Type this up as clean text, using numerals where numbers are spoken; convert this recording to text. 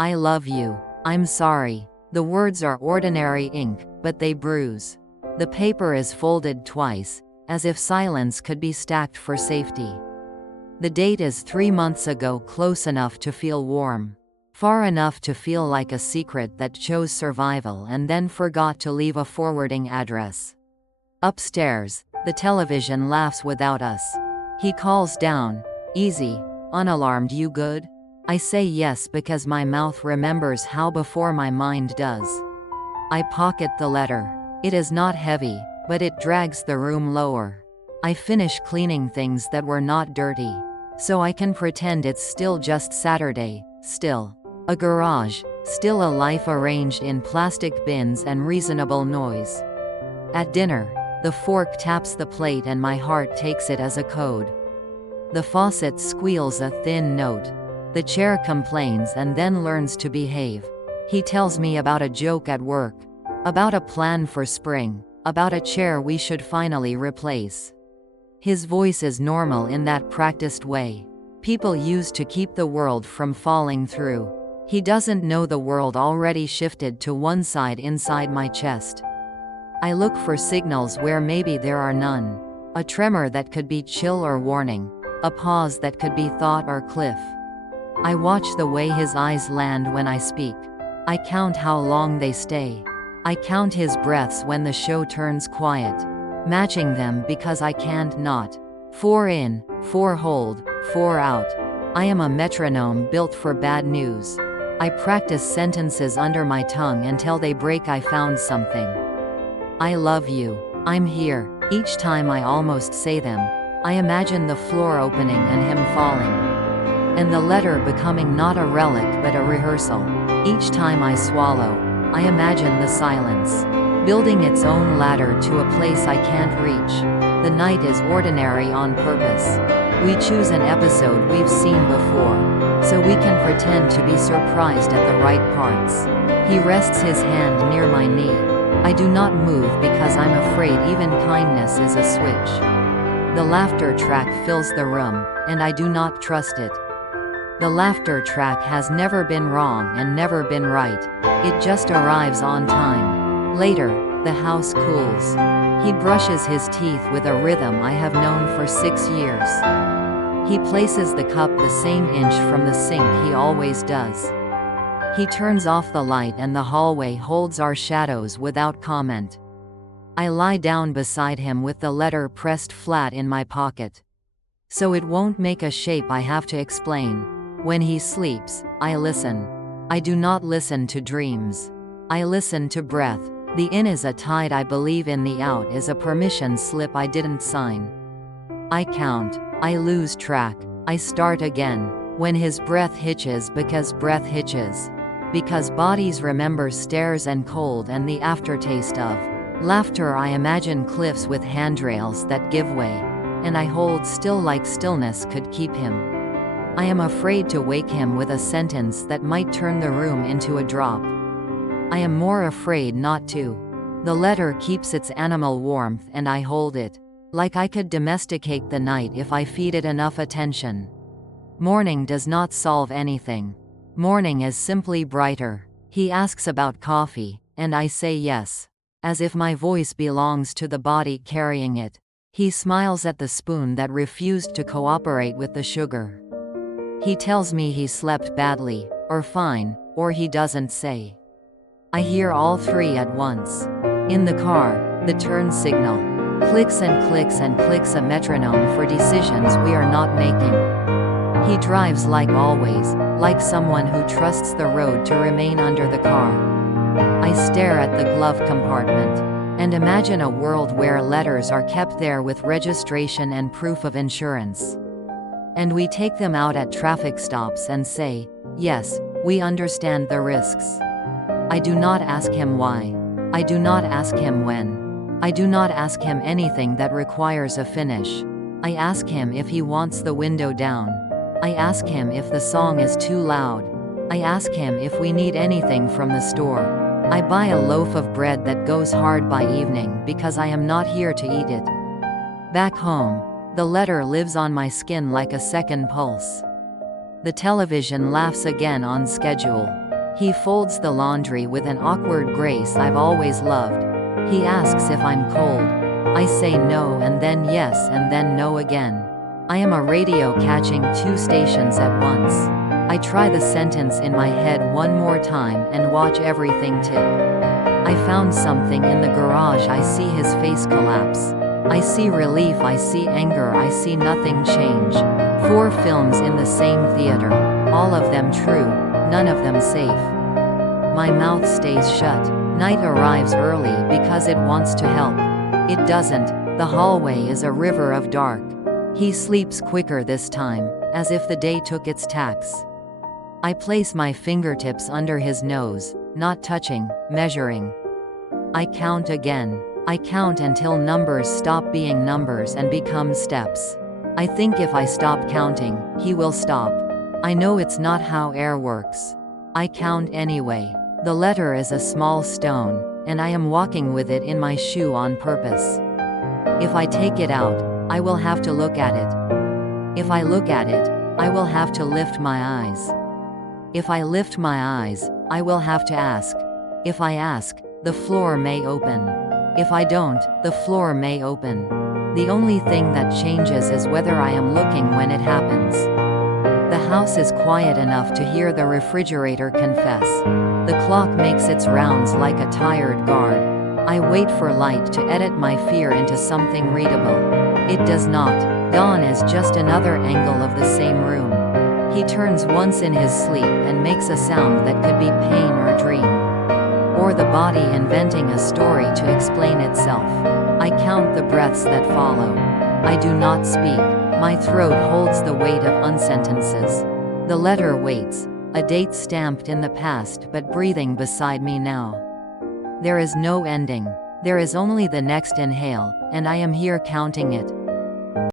I love you. I'm sorry. The words are ordinary ink, but they bruise. The paper is folded twice, as if silence could be stacked for safety. The date is 3 months ago, close enough to feel warm. Far enough to feel like a secret that chose survival and then forgot to leave a forwarding address. Upstairs, the television laughs without us. He calls down, "Easy, unalarmed, you good?" I say yes because my mouth remembers how before my mind does. I pocket the letter. It is not heavy, but it drags the room lower. I finish cleaning things that were not dirty, so I can pretend it's still just Saturday, still a garage, still a life arranged in plastic bins and reasonable noise. At dinner, the fork taps the plate and my heart takes it as a code. The faucet squeals a thin note. The chair complains and then learns to behave. He tells me about a joke at work, about a plan for spring, about a chair we should finally replace. His voice is normal in that practiced way people use to keep the world from falling through. He doesn't know the world already shifted to one side inside my chest. I look for signals where maybe there are none. A tremor that could be chill or warning. A pause that could be thought or cliff. I watch the way his eyes land when I speak. I count how long they stay. I count his breaths when the show turns quiet, matching them because I can't not. 4 in, 4 hold, 4 out. I am a metronome built for bad news. I practice sentences under my tongue until they break. I found something. I love you. I'm here. Each time I almost say them, I imagine the floor opening and him falling. And the letter becoming not a relic but a rehearsal. Each time I swallow, I imagine the silence, building its own ladder to a place I can't reach. The night is ordinary on purpose. We choose an episode we've seen before, so we can pretend to be surprised at the right parts. He rests his hand near my knee. I do not move because I'm afraid even kindness is a switch. The laughter track fills the room, and I do not trust it. The laughter track has never been wrong and never been right. It just arrives on time. Later, the house cools. He brushes his teeth with a rhythm I have known for 6 years. He places the cup the same inch from the sink he always does. He turns off the light and the hallway holds our shadows without comment. I lie down beside him with the letter pressed flat in my pocket, so it won't make a shape I have to explain. When he sleeps, I listen. I do not listen to dreams. I listen to breath. The in is a tide I believe in, the out is a permission slip I didn't sign. I count. I lose track. I start again. When his breath hitches because breath hitches. Because bodies remember stares and cold and the aftertaste of laughter. I imagine cliffs with handrails that give way, and I hold still like stillness could keep him. I am afraid to wake him with a sentence that might turn the room into a drop. I am more afraid not to. The letter keeps its animal warmth and I hold it, like I could domesticate the night if I feed it enough attention. Morning does not solve anything. Morning is simply brighter. He asks about coffee, and I say yes, as if my voice belongs to the body carrying it. He smiles at the spoon that refused to cooperate with the sugar. He tells me he slept badly, or fine, or he doesn't say. I hear all three at once. In the car, the turn signal clicks and clicks and clicks, a metronome for decisions we are not making. He drives like always, like someone who trusts the road to remain under the car. I stare at the glove compartment, and imagine a world where letters are kept there with registration and proof of insurance. And we take them out at traffic stops and say, yes, we understand the risks. I do not ask him why. I do not ask him when. I do not ask him anything that requires a finish. I ask him if he wants the window down. I ask him if the song is too loud. I ask him if we need anything from the store. I buy a loaf of bread that goes hard by evening because I am not here to eat it. Back home, the letter lives on my skin like a second pulse. The television laughs again on schedule. He folds the laundry with an awkward grace I've always loved. He asks if I'm cold. I say no and then yes and then no again. I am a radio catching 2 stations at once. I try the sentence in my head one more time and watch everything tip. I found something in the garage. I see his face collapse. I see relief, I see anger, I see nothing change. 4 films in the same theater. All of them true, none of them safe. My mouth stays shut. Night arrives early because it wants to help. It doesn't. The hallway is a river of dark. He sleeps quicker this time, as if the day took its tax. I place my fingertips under his nose, not touching, measuring. I count again. I count until numbers stop being numbers and become steps. I think if I stop counting, he will stop. I know it's not how air works. I count anyway. The letter is a small stone, and I am walking with it in my shoe on purpose. If I take it out, I will have to look at it. If I look at it, I will have to lift my eyes. If I lift my eyes, I will have to ask. If I ask, the floor may open. If I don't, the floor may open. The only thing that changes is whether I am looking when it happens. The house is quiet enough to hear the refrigerator confess. The clock makes its rounds like a tired guard. I wait for light to edit my fear into something readable. It does not. Dawn is just another angle of the same room. He turns once in his sleep and makes a sound that could be pain or dream. Or the body inventing a story to explain itself. I count the breaths that follow. I do not speak. My throat holds the weight of unsentences. The letter waits, a date stamped in the past but breathing beside me now. There is no ending. There is only the next inhale, and I am here counting it.